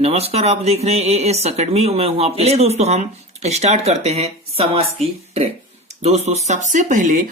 नमस्कार, आप देख रहे हैं एएस अकेडमी। मैं हूं आपके लिए। दोस्तों हम स्टार्ट करते हैं समास की ट्रिक। दोस्तों सबसे पहले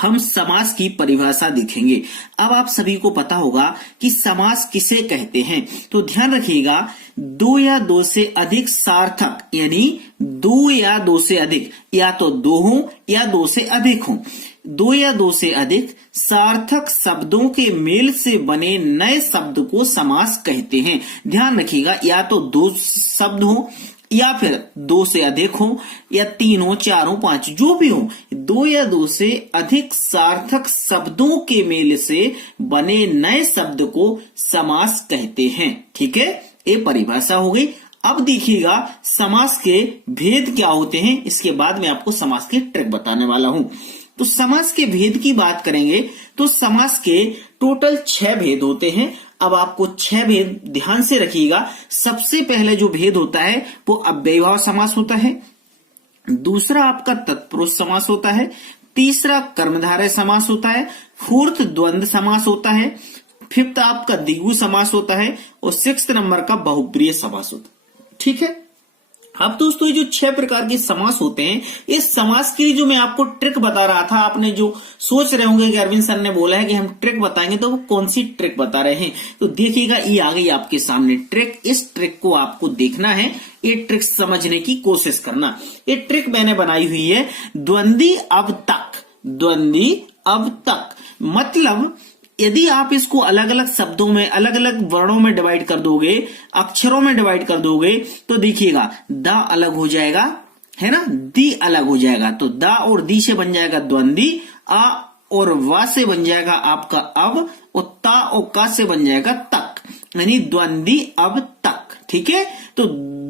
हम समास की परिभाषा देखेंगे। अब आप सभी को पता होगा कि समास किसे कहते हैं, तो ध्यान रखिएगा, दो या दो से अधिक सार्थक, यानी दो या दो से अधिक, या तो दो हो या दो से अधिक हो, दो या दो से अधिक सार्थक शब्दों के मेल से बने नए शब्द को समास कहते हैं। ध्यान रखिएगा, या तो दो शब्द हो या फिर दो से अधिक हो, या तीन हो, चार हो, पांच, जो भी हो, दो या दो से अधिक सार्थक शब्दों के मेल से बने नए शब्द को समास कहते हैं। ठीक है, ये परिभाषा हो गई। अब देखिएगा समास के भेद क्या होते हैं, इसके बाद मैं आपको समास की ट्रिक बताने वाला हूं। तो समास के भेद की बात करेंगे तो समास के टोटल 6 भेद होते हैं। अब आपको 6 भेद ध्यान से रखिएगा। सबसे पहले जो भेद होता है वो अव्ययीभाव समास होता है, दूसरा आपका तत्पुरुष समास होता है, तीसरा कर्मधारय समास होता है, फोर्थ द्वंद्व समास होता है, फिफ्थ आपका द्विगु समास होता है, और 6 नंबर का बहुप्रिय समास होता है। ठीक है, अब दोस्तों ये जो 6 प्रकार के समास होते हैं, इस समास के लिए जो मैं आपको ट्रिक बता रहा था, आपने जो सोच रहे होंगे कि अरविंद सर ने बोला है कि हम ट्रिक बताएंगे, तो वो कौन सी ट्रिक बता रहे हैं, तो देखिएगा ये आ गई आपके सामने ट्रिक। इस ट्रिक को आपको देखना है, ये ट्रिक समझने की कोशिश करना। ये ट्रिक मैंने बनाई हुई है द्वंद्वी अब तक। द्वंद्वी अब तक मतलब यदि आप इसको अलग अलग शब्दों में, अलग अलग वर्णों में डिवाइड कर दोगे, अक्षरों में डिवाइड कर दोगे, तो देखिएगा द अलग हो जाएगा, है ना, दी अलग हो जाएगा, तो द और दी से बन जाएगा द्वंद्वी, आ और वा से बन जाएगा आपका अब, और ता और का से बन जाएगा तक, यानी द्वंद्वी अब तक। ठीक है, तो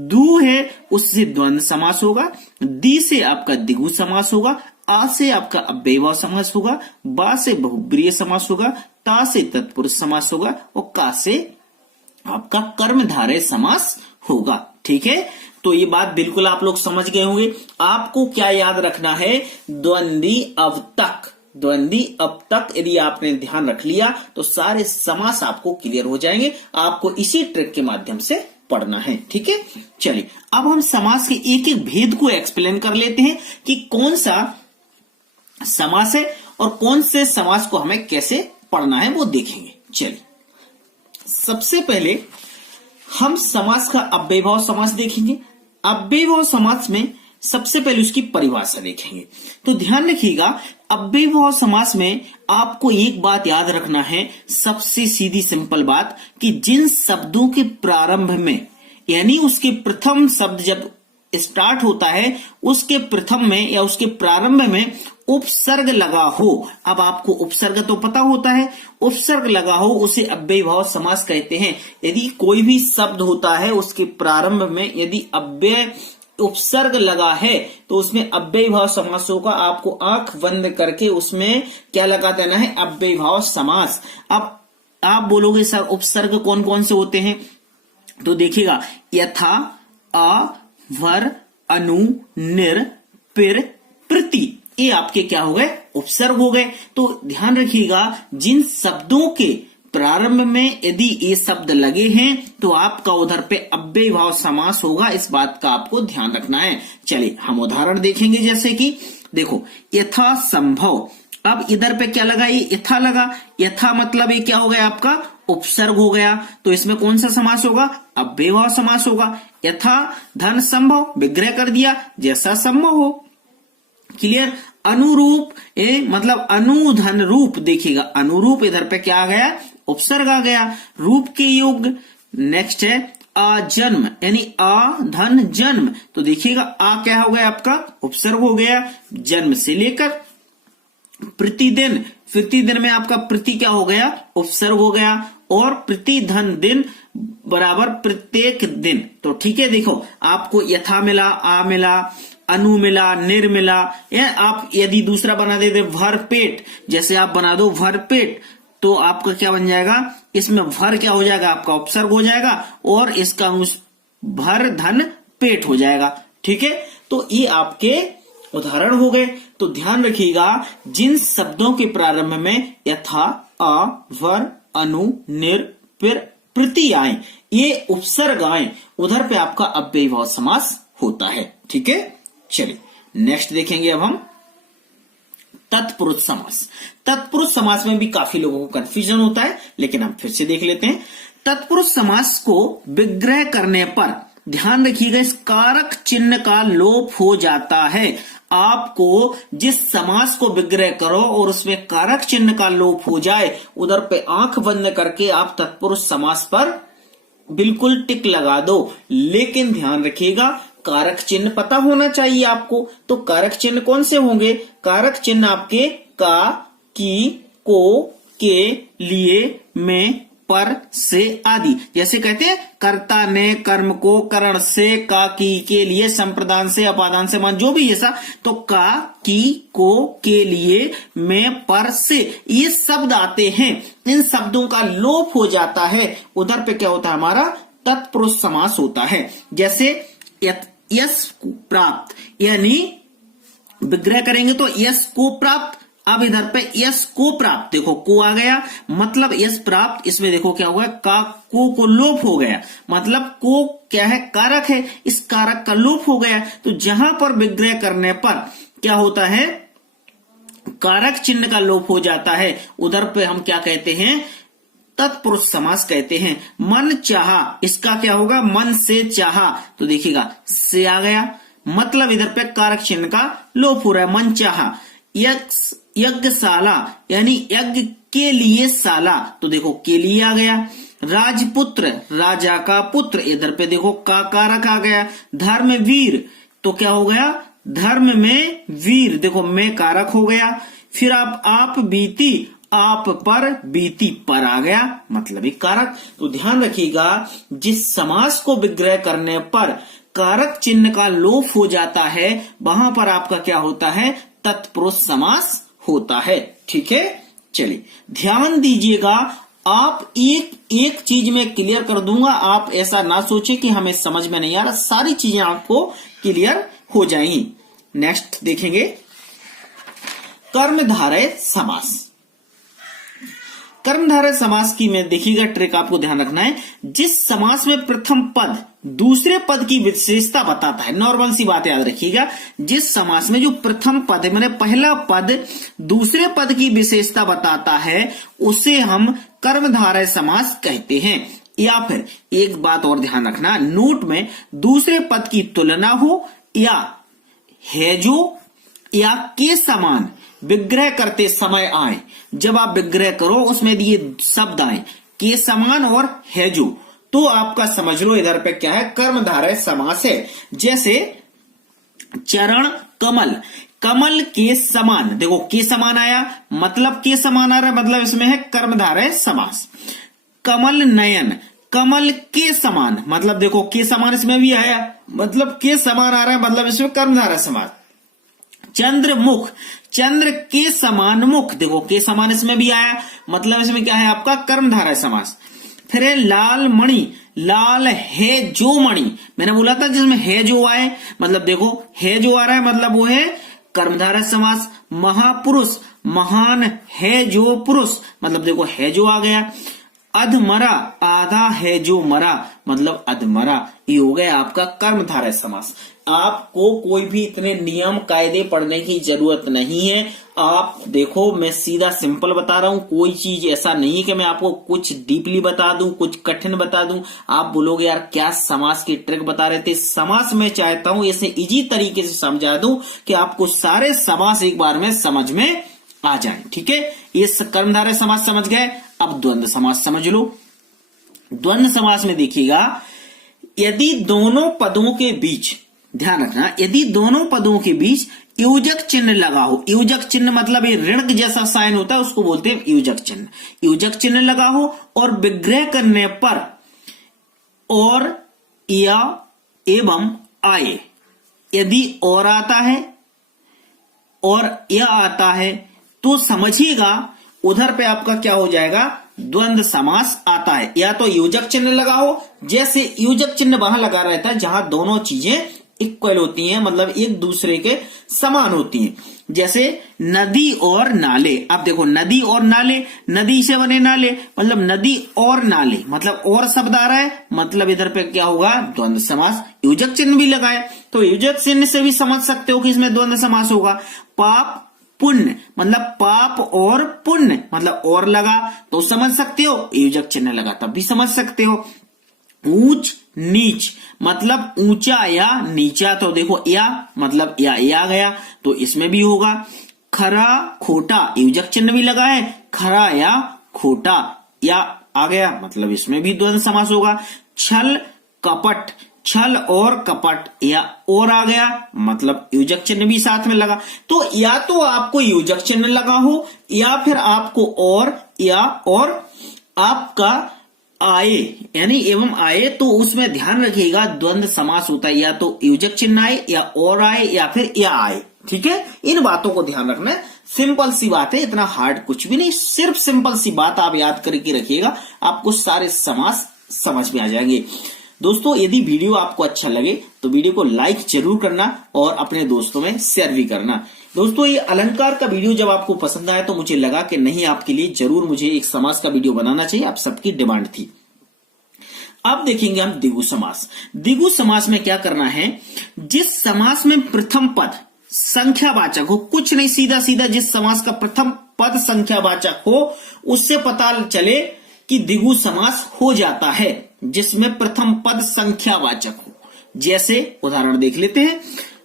दू है उससे द्वंद्व समास होगा, दी से आपका द्विगु समास होगा, आ से आपका अव्ययीभाव समास होगा, बा से बहुब्रीय समास होगा, ता से तत्पुरुष समास होगा, और का से आपका कर्मधारय समास होगा। ठीक है, तो ये बात बिल्कुल आप लोग समझ गए होंगे। आपको क्या याद रखना है, द्वंद्वी अब तक। द्वंद्वी अब तक यदि आपने ध्यान रख लिया तो सारे समास आपको क्लियर हो जाएंगे। आपको इसी ट्रिक के माध्यम से पढ़ना है। ठीक है, चलिए अब हम समास के एक एक भेद को एक्सप्लेन कर लेते हैं कि कौन सा समास है और कौन से समास को हमें कैसे पढ़ना है वो देखेंगे। चलिए सबसे पहले हम समास का अव्ययीभाव समास देखेंगे। अव्ययीभाव समास में सबसे पहले उसकी परिभाषा देखेंगे। तो ध्यान रखिएगा, अव्ययीभाव समास में आपको एक बात याद रखना है, सबसे सीधी सिंपल बात, कि जिन शब्दों के प्रारंभ में, यानी उसके प्रथम शब्द जब स्टार्ट होता है, उसके प्रथम में या उसके प्रारंभ में उपसर्ग लगा हो। अब आपको उपसर्ग तो पता होता है, उपसर्ग लगा हो उसे अव्ययीभाव समास कहते हैं। यदि कोई भी शब्द होता है उसके प्रारंभ में यदि अव्यय उपसर्ग लगा है तो उसमें अव्ययीभाव समास होगा। आपको आंख बंद करके उसमें क्या लगा देना है, अव्ययीभाव समास। अब आप बोलोगे सर उपसर्ग कौन कौन से होते हैं, तो देखिएगा यथा, अ, वर, अनु, निर, पिर, प्रति, ये आपके क्या हो गए, उपसर्ग हो गए। तो ध्यान रखिएगा, जिन शब्दों के प्रारंभ में यदि ये शब्द लगे हैं तो आपका उधर पे अव्ययीभाव समास होगा। इस बात का आपको ध्यान रखना है। चलिए हम उदाहरण देखेंगे, जैसे कि देखो यथा संभव। अब इधर पे क्या लगा, ये यथा लगा। यथा मतलब ये क्या हो गया, आपका उपसर्ग हो गया। तो इसमें कौन सा समास होगा, अव्ययीभाव समास होगा। यथा धन संभव, विग्रह कर दिया, जैसा संभव हो। क्लियर। अनुरूप, मतलब अनुधन रूप, देखिएगा अनुरूप इधर पे क्या आ गया, उपसर्ग आ गया। रूप के योग, नेक्स्ट है अजन्म, यानी अ धन जन्म, तो देखिएगा आ क्या हो गया, आपका उपसर्ग हो गया। जन्म से लेकर प्रतिदिन, प्रतिदिन में आपका प्रति क्या हो गया, उपसर्ग हो गया। और प्रतिधन दिन बराबर प्रत्येक दिन। तो ठीक है, देखो आपको यथा मिला, आ मिला, अनु मिला, निर मिला। आप यदि दूसरा बना देते भर पेट, जैसे आप बना दो भर पेट, तो आपका क्या बन जाएगा, इसमें भर क्या हो जाएगा, आपका उपसर्ग हो जाएगा, और इसका भर धन पेट हो जाएगा। ठीक है, तो ये आपके उदाहरण हो गए। तो ध्यान रखिएगा, जिन शब्दों के प्रारंभ में यथा, अ, वर, अनु, निर, पिर, प्रति आए, ये उपसर्ग आए उधर पे आपका अव्ययीभाव समास होता है। ठीक है, चलिए नेक्स्ट देखेंगे अब हम तत्पुरुष समास। तत्पुरुष समास में भी काफी लोगों को कंफ्यूजन होता है, लेकिन हम फिर से देख लेते हैं। तत्पुरुष समास को विग्रह करने पर ध्यान रखिएगा, इस कारक चिन्ह का लोप हो जाता है। आपको जिस समास को विग्रह करो और उसमें कारक चिन्ह का लोप हो जाए, उधर पे आंख बंद करके आप तत्पुरुष समास पर बिल्कुल टिक लगा दो। लेकिन ध्यान रखिएगा, कारक चिन्ह पता होना चाहिए आपको। तो कारक चिन्ह कौन से होंगे? कारक चिन्ह आपके का, की, को, के, लिए, में, पर, से आदि। जैसे कहते हैं कर्ता ने कर्म को करण से, का, की, के लिए, संप्रदान से, अपादान से, मान, जो भी ऐसा। तो का, की, को, के लिए, में, पर, से, ये शब्द आते हैं। इन शब्दों का लोप हो जाता है, उधर पे क्या होता है? हमारा तत्पुरुष समास होता है। जैसे यश प्राप्त, यानी विग्रह करेंगे तो यश को प्राप्त। अब इधर पे यश को प्राप्त, देखो को आ गया, मतलब यश प्राप्त। इसमें देखो क्या हुआ, का को लोप हो गया, मतलब को क्या है? कारक है, इस कारक का लोप हो गया। तो जहां पर विग्रह करने पर क्या होता है? कारक चिन्ह का लोप हो जाता है, उधर पे हम क्या कहते हैं? तत्पुरुष समास कहते हैं। मन चाहा, इसका क्या होगा? मन से चाहा, तो देखिएगा से आ गया, मतलब इधर पे कारक चिन्ह का लोप हो रहा है। मन चाहा। यज्ञशाला, यानी यज्ञ के लिए शाला, तो देखो के लिए आ गया। राजपुत्र, राजा का पुत्र, इधर पे देखो का कारक आ गया। धर्मवीर, तो क्या हो गया? धर्म में वीर, देखो में कारक हो गया। फिर आप बीती, आप पर बीती, पर आ गया, मतलब एक कारक। तो ध्यान रखिएगा, जिस समास को विग्रह करने पर कारक चिन्ह का लोप हो जाता है, वहां पर आपका क्या होता है? तत्पुरुष समास होता है। ठीक है, चलिए ध्यान दीजिएगा। आप एक चीज में क्लियर कर दूंगा, आप ऐसा ना सोचे कि हमें समझ में नहीं आ रहा, सारी चीजें आपको क्लियर हो जाएंगी। नेक्स्ट देखेंगे कर्मधारय समास। कर्मधारय समास की में देखिएगा ट्रिक आपको ध्यान रखना है। जिस समास में प्रथम पद दूसरे पद की विशेषता बताता है, नॉर्मल सी बात याद रखिएगा, जिस समास में जो प्रथम पद है, मैंने पहला पद दूसरे पद की विशेषता बताता है, उसे हम कर्मधारय समास कहते हैं। या फिर एक बात और ध्यान रखना, नोट में दूसरे पद की तुलना हो या है जो या के समान विग्रह करते समय आए। जब आप विग्रह करो उसमें ये शब्द आए के समान और है जो, तो आपका समझ लो इधर पे क्या है? कर्मधारय समास है। जैसे चरण कमल, कमल के समान, देखो के समान आया, मतलब के समान आ रहा है, मतलब इसमें है कर्मधारय समास। कमल नयन, कमल के समान, मतलब देखो के समान इसमें भी आया, मतलब के समान आ रहा है, मतलब इसमें कर्मधारय समास। चंद्र मुख, चंद्र के समान मुख, देखो के समान इसमें भी आया, मतलब इसमें क्या है? आपका कर्मधारय समास। फिर है लाल मणि, लाल है जो मणि, मैंने बोला था जिसमें है जो आए, मतलब देखो है जो आ रहा है, मतलब वो है कर्मधारय समास। महापुरुष, महान है जो पुरुष, मतलब देखो है जो आ गया। अधमरा, आधा है जो मरा, मतलब अधमरा, ये हो गया आपका कर्मधारय समास। आपको कोई भी इतने नियम कायदे पढ़ने की जरूरत नहीं है। आप देखो, मैं सीधा सिंपल बता रहा हूं, कोई चीज ऐसा नहीं है कि मैं आपको कुछ डीपली बता दूं, कुछ कठिन बता दूं। आप बोलोगे यार क्या समास की ट्रिक बता रहे थे। समास में चाहता हूं ऐसे इजी तरीके से समझा दूं कि आपको सारे समास एक बार में समझ में आ जाए। ठीक है, ये कर्मधारय समास समझ गए। अब द्वंद्व समास समझ लो। द्वंद्व समास में देखिएगा, यदि दोनों पदों के बीच, ध्यान रखना, यदि दोनों पदों के बीच योजक चिन्ह लगा हो, योजक चिन्ह मतलब ये ऋण जैसा साइन होता है, उसको बोलते हैं योजक चिन्ह। योजक चिन्ह लगा हो और विग्रह करने पर और या एवं आए, यदि और आता है और या आता है तो समझिएगा उधर पे आपका क्या हो जाएगा? द्वंद्व समास आता है। या तो योजक चिन्ह लगा हो, जैसे योजक चिन्ह वहां लगा रहता है जहां दोनों चीजें इक्वल होती हैं, मतलब एक दूसरे के समान होती हैं। जैसे नदी और नाले। अब देखो नदी और नाले, नदी से बने नाले, मतलब नदी और नाले, मतलब और शब्द आ रहा है, मतलब इधर पे क्या होगा, द्वंद्व समास। योजक चिन्ह भी लगाए तो योजक चिन्ह से भी समझ सकते हो कि इसमें द्वंद्व समास होगा। पाप पुण्य, मतलब पाप और पुण्य, मतलब और लगा तो समझ सकते हो, योजक चिन्ह लगा तब भी समझ सकते हो। ऊंच नीच, मतलब ऊंचा या नीचा, तो देखो या मतलब या गया तो इसमें भी होगा। खरा खोटा, योजक चिन्ह भी लगा है, खरा या खोटा या आ गया, मतलब इसमें भी द्वंद्व समास होगा। छल कपट, छल और कपट या और आ गया, मतलब योजक चिन्ह भी साथ में लगा। तो या तो आपको योजक चिन्ह लगा हो या फिर आपको और या और आपका आए यानी एवं आए, तो उसमें ध्यान रखिएगा द्वंद्व समास होता है, या तो योजक चिन्ह आए या और आए या फिर या आए। ठीक है, इन बातों को ध्यान रखना है। सिंपल सी बात है, इतना हार्ड कुछ भी नहीं, सिर्फ सिंपल सी बात आप याद करके रखिएगा, आपको सारे समास समझ में आ जाएंगे। दोस्तों यदि वीडियो आपको अच्छा लगे तो वीडियो को लाइक जरूर करना और अपने दोस्तों में शेयर भी करना। दोस्तों ये अलंकार का वीडियो जब आपको पसंद आया तो मुझे लगा कि नहीं, आपके लिए जरूर मुझे एक समास का वीडियो बनाना चाहिए, आप सबकी डिमांड थी। अब देखेंगे हम द्विगु समास। द्विगु समास में क्या करना है, जिस समास में प्रथम पद संख्यावाचक हो, कुछ नहीं, सीधा सीधा जिस समास का प्रथम पद संख्यावाचक हो उससे पता चले कि द्विगु समास हो जाता है, जिसमें प्रथम पद संख्यावाचक हो। जैसे उदाहरण देख लेते हैं।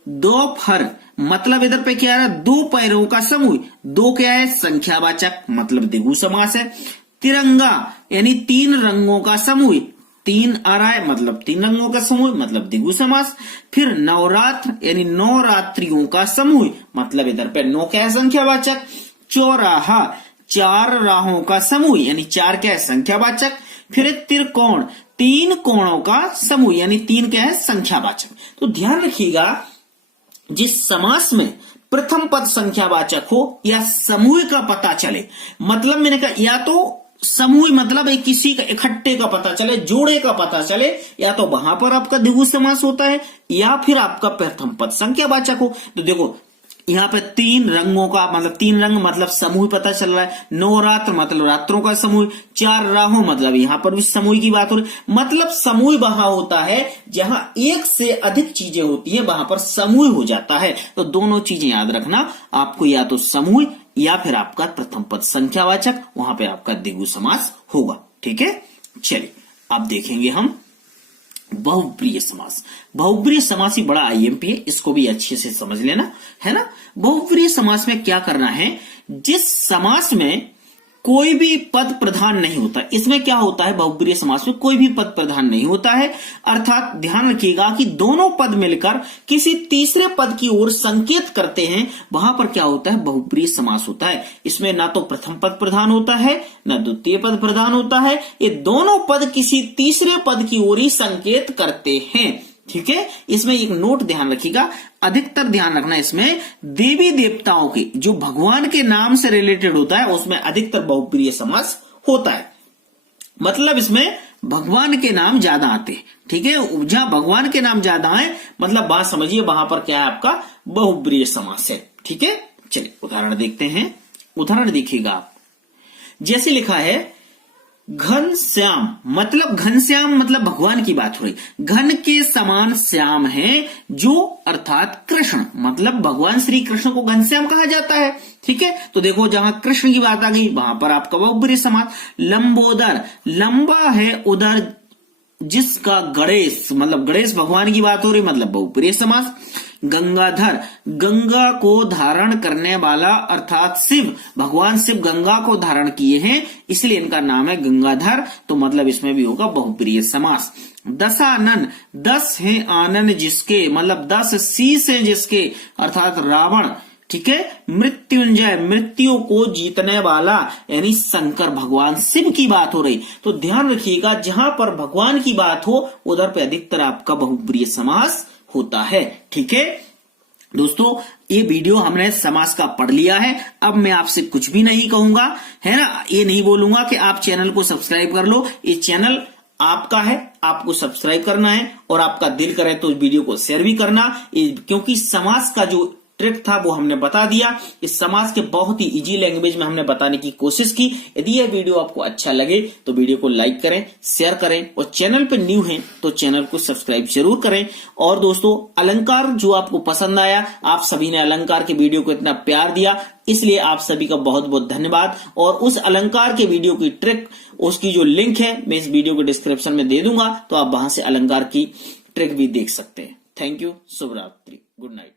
दोपहर, मतलब इधर पे क्या आ रहा है, दो पैरों का समूह, दो क्या है, संख्यावाचक, मतलब द्विगु समास है। तिरंगा यानी तीन रंगों का समूह, तीन आ रहा है, मतलब तीन रंगों का समूह, मतलब द्विगु समास। फिर नवरात्र यानी नौ रात्रियों का समूह, मतलब इधर पे नौ क्या है, संख्यावाचक। चौराहा, चार राहों का समूह, यानी चार क्या है, संख्यावाचक। फिर त्रिकोण, तीन कोणों का समूह, यानी तीन क्या है, संख्यावाचक। तो ध्यान रखिएगा, जिस समास में प्रथम पद संख्यावाचक हो या समूह का पता चले, मतलब मैंने कहा या तो समूह मतलब एक किसी का इकट्ठे का पता चले, जोड़े का पता चले, या तो वहां पर आपका द्विगु समास होता है या फिर आपका प्रथम पद संख्यावाचक हो। तो देखो यहाँ पे तीन रंगों का मतलब तीन रंग मतलब समूह पता चल रहा है, नवरात्र मतलब रात्रों का समूह, चार राहों मतलब यहाँ पर भी समूह की बात हो रही, मतलब समूह वहां होता है जहां एक से अधिक चीजें होती हैं, वहां पर समूह हो जाता है। तो दोनों चीजें याद रखना आपको, या तो समूह या फिर आपका प्रथम पद संख्यावाचक, वहां पे आपका द्विगु समास होगा। ठीक है, चलिए अब देखेंगे हम बहुप्रिय समास। बहुप्रिय समास ही बड़ा आईएमपी है, इसको भी अच्छे से समझ लेना है ना। बहुप्रिय समास में क्या करना है, जिस समास में कोई भी पद प्रधान नहीं होता, इसमें क्या होता है, बहुप्रिय समास में कोई भी पद प्रधान नहीं होता है, अर्थात ध्यान रखिएगा कि दोनों पद मिलकर किसी तीसरे पद की ओर संकेत करते हैं, वहां पर क्या होता है, बहुप्रिय समास होता है। इसमें ना तो प्रथम पद प्रधान होता है ना द्वितीय पद प्रधान होता है, ये दोनों पद किसी तीसरे पद की ओर ही संकेत करते हैं। ठीक है, इसमें एक नोट ध्यान रखिएगा, अधिकतर ध्यान रखना, इसमें देवी देवताओं के जो भगवान के नाम से रिलेटेड होता है उसमें अधिकतर बहुप्रिय समास होता है, मतलब इसमें भगवान के नाम ज्यादा आते हैं। ठीक है, जहां भगवान के नाम ज्यादा आए मतलब बात समझिए, वहां पर क्या है, आपका बहुप्रिय समास है। ठीक है, चलिए उदाहरण देखते हैं। उदाहरण देखिएगा आप, जैसे लिखा है घनश्याम, मतलब घनश्याम मतलब भगवान की बात हो रही, घन के समान श्याम है जो, अर्थात कृष्ण, मतलब भगवान श्री कृष्ण को घनश्याम कहा जाता है। ठीक है, तो देखो जहां कृष्ण की बात आ गई वहां पर आपका बहुप्रिय समास। लंबोदर, लंबा है उदर जिसका गणेश, मतलब गणेश भगवान की बात हो रही, मतलब बहुप्रिय समास। गंगाधर, गंगा को धारण करने वाला, अर्थात शिव, भगवान शिव गंगा को धारण किए हैं इसलिए इनका नाम है गंगाधर, तो मतलब इसमें भी होगा बहुप्रिय समास। दशानन, 10 है आनन जिसके, मतलब 10 शीश है जिसके, अर्थात रावण। ठीक है, मृत्युंजय, मृत्यु को जीतने वाला, यानी शंकर भगवान शिव की बात हो रही। तो ध्यान रखिएगा, जहां पर भगवान की बात हो उधर पे अधिकतर आपका बहुप्रिय समास होता है। ठीक है दोस्तों, ये वीडियो हमने समास का पढ़ लिया है, अब मैं आपसे कुछ भी नहीं कहूंगा, है ना, ये नहीं बोलूंगा कि आप चैनल को सब्सक्राइब कर लो, ये चैनल आपका है, आपको सब्सक्राइब करना है और आपका दिल करे तो वीडियो को शेयर भी करना, क्योंकि समास का जो ट्रिक था वो हमने बता दिया। इस समास के बहुत ही इजी लैंग्वेज में हमने बताने की कोशिश की। यदि यह वीडियो आपको अच्छा लगे तो वीडियो को लाइक करें, शेयर करें और चैनल पर न्यू हैं तो चैनल को सब्सक्राइब जरूर करें। और दोस्तों, अलंकार जो आपको पसंद आया, आप सभी ने अलंकार के वीडियो को इतना प्यार दिया, इसलिए आप सभी का बहुत बहुत धन्यवाद। और उस अलंकार के वीडियो की ट्रिक, उसकी जो लिंक है मैं इस वीडियो के डिस्क्रिप्शन में दे दूंगा, तो आप वहां से अलंकार की ट्रिक भी देख सकते हैं। थैंक यू, शुभ रात्रि, गुड नाइट।